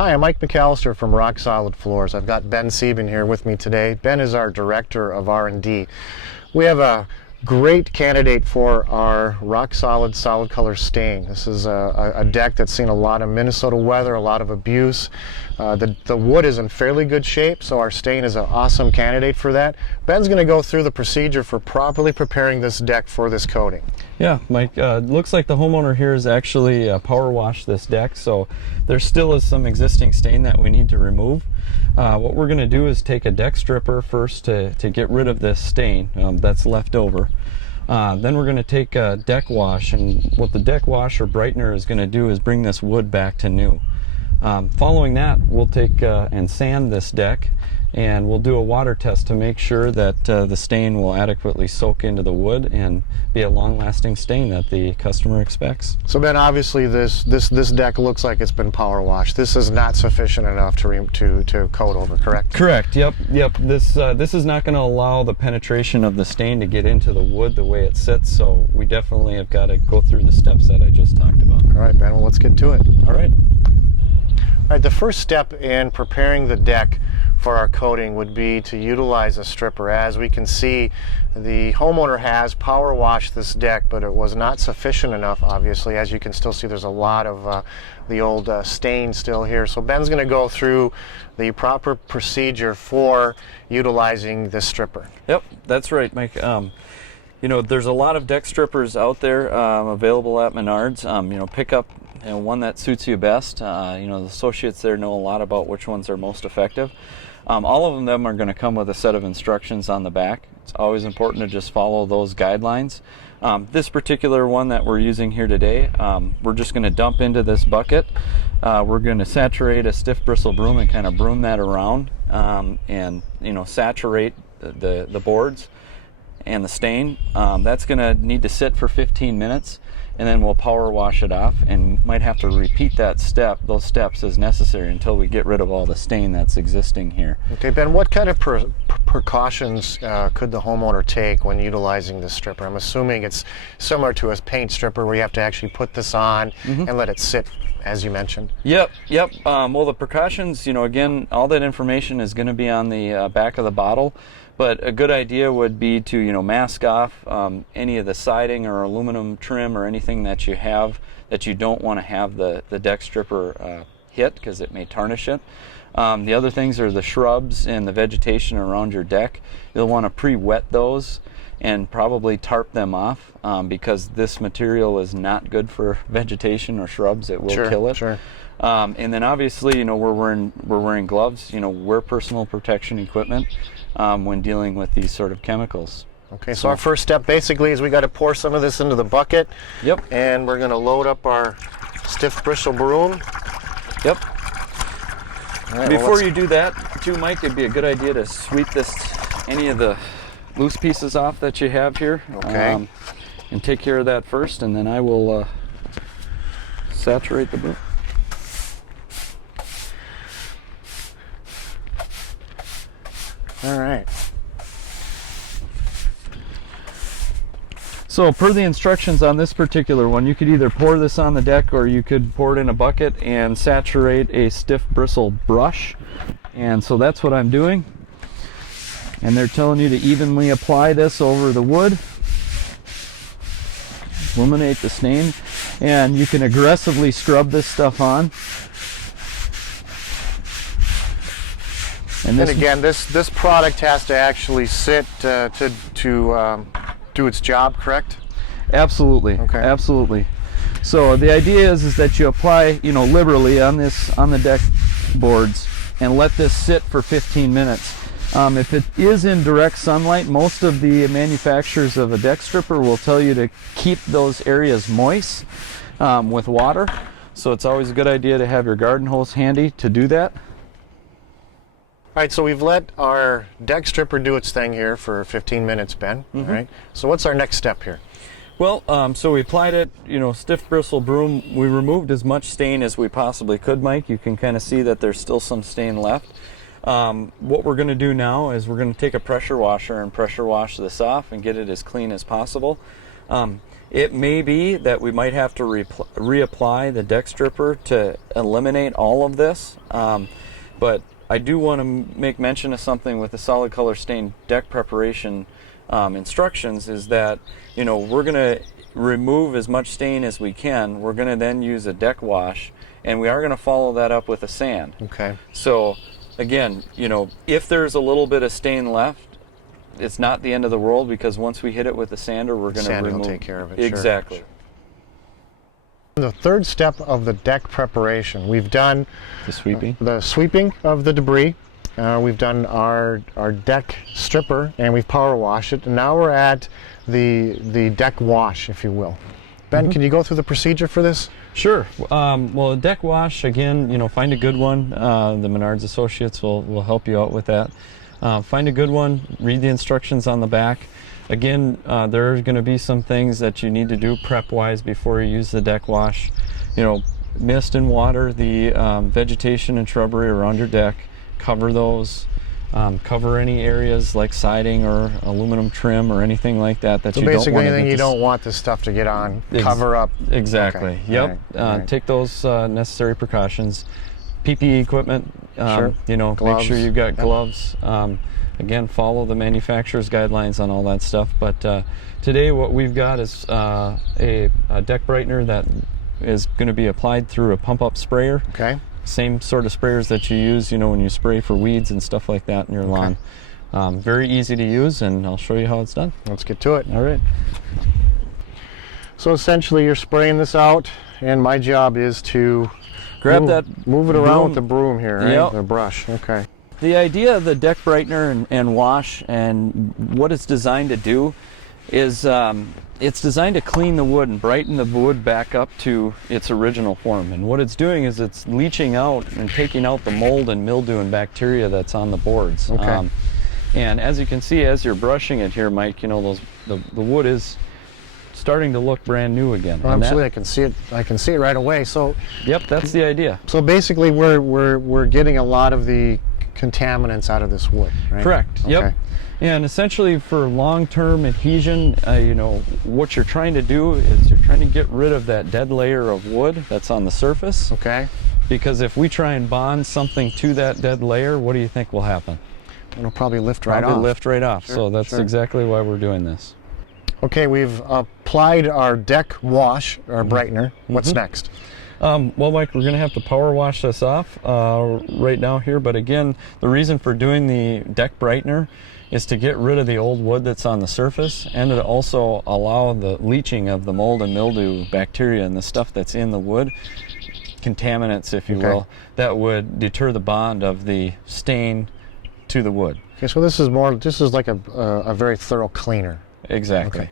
Hi, I'm Mike McAllister from Rocksolid Floors. I've got Ben Sieben here with me today. Ben is our Director of R&D. We have a great candidate for our Rocksolid Solid Color Stain. This is a deck that's seen a lot of Minnesota weather, a lot of abuse. The wood is in fairly good shape, so our stain is an awesome candidate for that. Ben's going to go through the procedure for properly preparing this deck for this coating. Yeah, Mike, looks like the homeowner here has actually power washed this deck, so there still is some existing stain that we need to remove. What we're going to do is take a deck stripper first to get rid of this stain that's left over. Then we're going to take a deck wash, and what the deck wash or brightener is going to do is bring this wood back to new. Following that, we'll take and sand this deck, and we'll do a water test to make sure that the stain will adequately soak into the wood and be a long-lasting stain that the customer expects. So Ben, obviously this deck looks like it's been power washed. This is not sufficient enough to coat over, correct? Correct. Yep. This is not going to allow the penetration of the stain to get into the wood the way it sits. So we definitely have got to go through the steps that I just talked about. All right, Ben. Well, let's get to it. All right. All right. The first step in preparing the deck for our coating would be to utilize a stripper. As we can see, the homeowner has power washed this deck, but it was not sufficient enough, obviously. As you can still see, there's a lot of the old stain still here. So Ben's going to go through the proper procedure for utilizing this stripper. Yep, that's right, Mike. You know, there's a lot of deck strippers out there available at Menards. You know, pick up one that suits you best. You know, the associates there know a lot about which ones are most effective. All of them are going to come with a set of instructions on the back. It's always important to just follow those guidelines. This particular one that we're using here today, we're just going to dump into this bucket. We're going to saturate a stiff bristle broom and kind of broom that around, and you know, saturate the boards and the stain. That's going to need to sit for 15 minutes, and then we'll power wash it off, and might have to repeat those steps as necessary until we get rid of all the stain that's existing here. Okay, Ben, what kind of precautions could the homeowner take when utilizing this stripper? I'm assuming it's similar to a paint stripper where you have to actually put this on and let it sit, as you mentioned. Yep. Well, the precautions, you know, again, all that information is going to be on the back of the bottle. But a good idea would be to, you know, mask off any of the siding or aluminum trim or anything that you have that you don't want to have the deck stripper hit, because it may tarnish it. The other things are the shrubs and the vegetation around your deck. You'll want to pre-wet those and probably tarp them off, because this material is not good for vegetation or shrubs. It will kill it. Sure. And then obviously, you know, we're wearing gloves. You know, wear personal protection equipment when dealing with these sort of chemicals. Okay, so our first step basically is we got to pour some of this into the bucket. Yep. And we're going to load up our stiff bristle broom. Yep. All right, Before you do that, too, Mike, it'd be a good idea to sweep any of the loose pieces off that you have here. Okay. And take care of that first, and then I will saturate the broom. All right. So per the instructions on this particular one, you could either pour this on the deck or you could pour it in a bucket and saturate a stiff bristle brush. And so that's what I'm doing. And they're telling you to evenly apply this over the wood. Eliminate the stain. And you can aggressively scrub this stuff on. And again, this product has to actually sit to do its job, correct? Absolutely. Okay. Absolutely. So the idea is that you apply, you know, liberally on the deck boards and let this sit for 15 minutes. If it is in direct sunlight, most of the manufacturers of a deck stripper will tell you to keep those areas moist with water. So it's always a good idea to have your garden hose handy to do that. All right, so we've let our deck stripper do its thing here for 15 minutes, Ben. All right. So what's our next step here? Well, so we applied it, you know, stiff bristle broom. We removed as much stain as we possibly could, Mike. You can kind of see that there's still some stain left. What we're going to do now is we're going to take a pressure washer and pressure wash this off and get it as clean as possible. It may be that we might have to reapply the deck stripper to eliminate all of this, but I do want to make mention of something with the solid color stain deck preparation instructions, is that, you know, we're going to remove as much stain as we can. We're going to then use a deck wash, and we are going to follow that up with a sand. Okay. So again, you know, if there's a little bit of stain left, it's not the end of the world, because once we hit it with the sander, we're going to remove. Sander will take care of it. Exactly. Sure. The third step of the deck preparation, we've done The sweeping. the sweeping of the debris. We've done our deck stripper, and we've power washed it. And now we're at the deck wash, if you will. Ben, can you go through the procedure for this? Sure. Well, a deck wash, again, you know, find a good one. The Menards Associates will help you out with that. Find a good one, read the instructions on the back. Again, there are going to be some things that you need to do prep-wise before you use the deck wash. You know, mist and water the vegetation and shrubbery around your deck. Cover those. Cover any areas like siding or aluminum trim or anything like that that So you don't want to basically anything get you don't want this stuff to get on, cover up. Exactly. Okay. Yep. All right. Take those necessary precautions. PPE equipment, Sure. you know, Gloves. make sure you've got Yep. gloves. Again, follow the manufacturer's guidelines on all that stuff. But today what we've got is a deck brightener that is going to be applied through a pump-up sprayer. Okay. Same sort of sprayers that you use, you know, when you spray for weeds and stuff like that in your lawn. Very easy to use, and I'll show you how it's done. Let's get to it. All right. So essentially you're spraying this out, and my job is to Grab move it around broom. with the broom here, right? Yep. The brush. Okay. The idea of the deck brightener and wash, and what it's designed to do, is it's designed to clean the wood and brighten the wood back up to its original form. And what it's doing is it's leaching out and taking out the mold and mildew and bacteria that's on the boards. Okay. And as you can see, as you're brushing it here, Mike, you know, the wood is starting to look brand new again. Well, And absolutely, I can see it. I can see it right away. So, yep, that's the idea. so basically, we're getting a lot of the contaminants out of this wood, right? Correct. Okay. Yep. And essentially, for long-term adhesion, you know, what you're trying to do is you're trying to get rid of that dead layer of wood that's on the surface. Okay. Because if we try and bond something to that dead layer, what do you think will happen? It'll probably lift right Probably off. lift right off. Sure, So that's sure. exactly why we're doing this. Okay, we've applied our deck wash, our brightener. What's next? Well, Mike, we're going to have to power wash this off right now here. But again, the reason for doing the deck brightener is to get rid of the old wood that's on the surface, and to also allow the leaching of the mold and mildew bacteria and the stuff that's in the wood, contaminants, if you will, that would deter the bond of the stain to the wood. Okay, so this is like a very thorough cleaner. Exactly. Okay.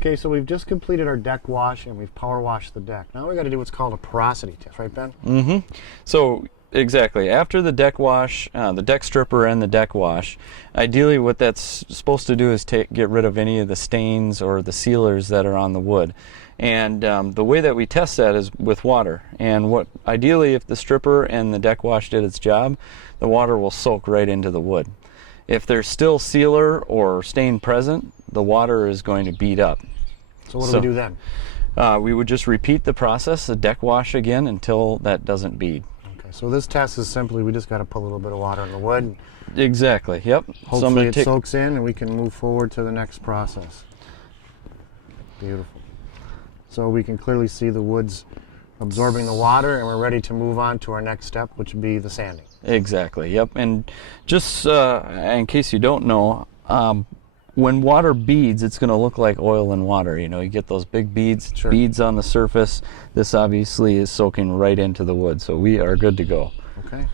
Okay, so we've just completed our deck wash, and we've power washed the deck. Now we got to do what's called a porosity test, right, Ben? Mm-hmm. So exactly, after the deck wash, the deck stripper and the deck wash, ideally what that's supposed to do is get rid of any of the stains or the sealers that are on the wood. And the way that we test that is with water. And what ideally, if the stripper and the deck wash did its job, the water will soak right into the wood. If there's still sealer or stain present, the water is going to bead up. So what do we do then? We would just repeat the process, the deck wash again, until that doesn't bead. Okay, so this test is simply we just got to put a little bit of water in the wood. Exactly, yep. So I'm Hopefully gonna it take, soaks in, and we can move forward to the next process. Beautiful. So we can clearly see the wood's absorbing the water, and we're ready to move on to our next step, which would be the sanding. Exactly, yep. And just in case you don't know, when water beads, it's going to look like oil and water. You know, you get those big beads, Sure. beads on the surface. This obviously is soaking right into the wood, so we are good to go. Okay.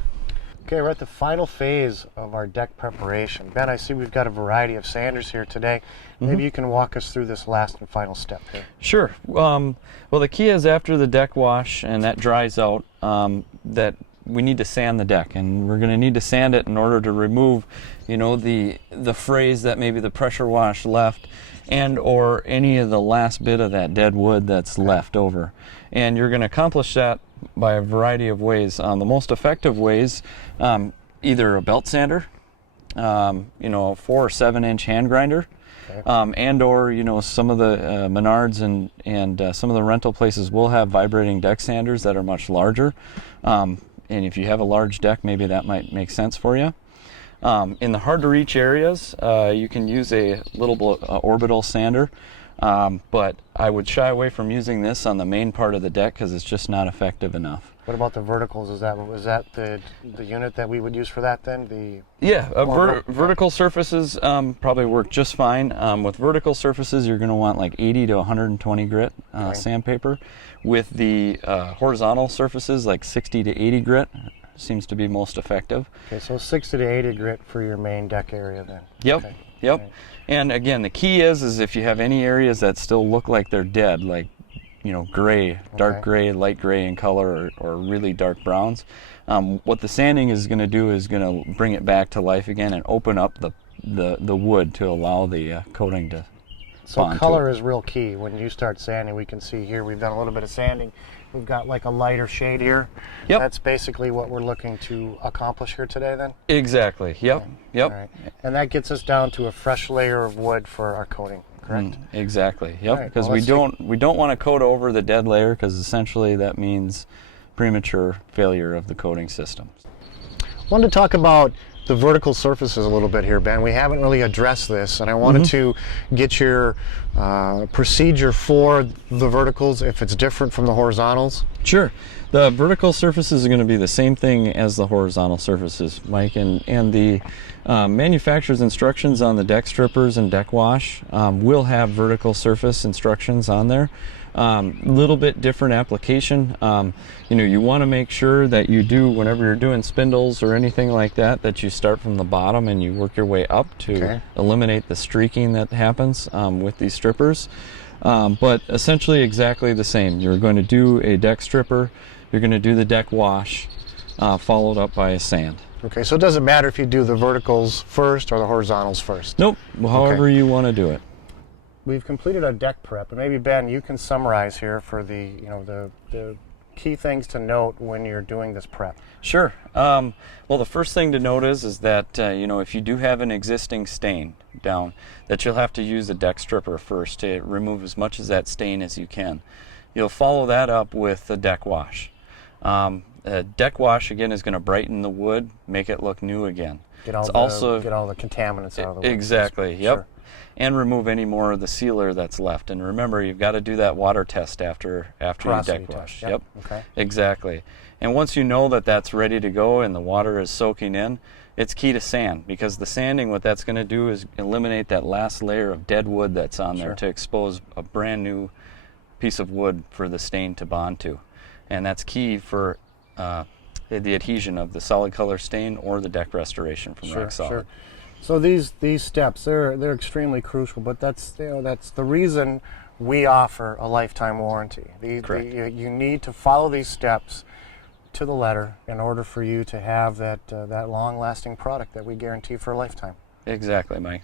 Okay, we're at the final phase of our deck preparation. Ben, I see we've got a variety of sanders here today. Maybe you can walk us through this last and final step here. Sure. Well, the key is after the deck wash and that dries out, that we need to sand the deck, and we're going to need to sand it in order to remove, you know, the frays that maybe the pressure wash left, and or any of the last bit of that dead wood that's left over. And you're going to accomplish that by a variety of ways. The most effective ways, either a belt sander, you know, 4 or 7 inch hand grinder. Okay. And or, you know, some of the Menards and some of the rental places will have vibrating deck sanders that are much larger. And if you have a large deck, maybe that might make sense for you. In the hard to reach areas, you can use a little orbital sander. But I would shy away from using this on the main part of the deck because it's just not effective enough. What about the verticals? Is that the unit that we would use for that then? Yeah, vertical surfaces probably work just fine. With vertical surfaces, you're going to want like 80 to 120 grit sandpaper. With the horizontal surfaces, like 60 to 80 grit seems to be most effective. Okay, so 60 to 80 grit for your main deck area then. Yep. Okay. Yep. Right. And again, the key is if you have any areas that still look like they're dead, like, you know, gray, dark gray, light gray in color, or really dark browns, what the sanding is going to do is going to bring it back to life again and open up the wood to allow the coating to bond. So color is real key. When you start sanding, we can see here we've done a little bit of sanding. We've got like a lighter shade here. Yep. That's basically what we're looking to accomplish here today then? Exactly. Yep. Okay. Yep. All right. And that gets us down to a fresh layer of wood for our coating, correct? Exactly. Yep. Right, Because well, we don't want to coat over the dead layer because essentially that means premature failure of the coating system. I wanted to talk about the vertical surfaces a little bit here, Ben. We haven't really addressed this, and I wanted to get your procedure for the verticals, if it's different from the horizontals. Sure. The vertical surfaces are going to be the same thing as the horizontal surfaces, Mike, and the manufacturer's instructions on the deck strippers and deck wash will have vertical surface instructions on there. Little bit different application. You know, you want to make sure that you do, whenever you're doing spindles or anything like that, that you start from the bottom and you work your way up to eliminate the streaking that happens with these strippers. But essentially exactly the same. You're going to do a deck stripper, you're going to do the deck wash, followed up by a sand. Okay, so it doesn't matter if you do the verticals first or the horizontals first? Nope, however you want to do it. We've completed our deck prep, and maybe Ben, you can summarize here for the key things to note when you're doing this prep. Sure. Well, the first thing to note is that you know, if you do have an existing stain down, that you'll have to use a deck stripper first to remove as much of that stain as you can. You'll follow that up with the deck wash. Deck wash again is going to brighten the wood, make it look new again. Get all the contaminants out of the wood. Exactly. Yep. Sure. And remove any more of the sealer that's left. And remember, you've got to do that water test after your deck wash. Yep. Okay. Exactly. And once you know that that's ready to go and the water is soaking in, it's key to sand, because the sanding, what that's going to do is eliminate that last layer of dead wood that's on there to expose a brand new piece of wood for the stain to bond to. And that's key for the adhesion of the solid color stain or the deck restoration from Rocksolid. Sure. So these steps, they're extremely crucial, but that's the reason we offer a lifetime warranty. Correct. You need to follow these steps to the letter in order for you to have that long-lasting product that we guarantee for a lifetime. Exactly, Mike.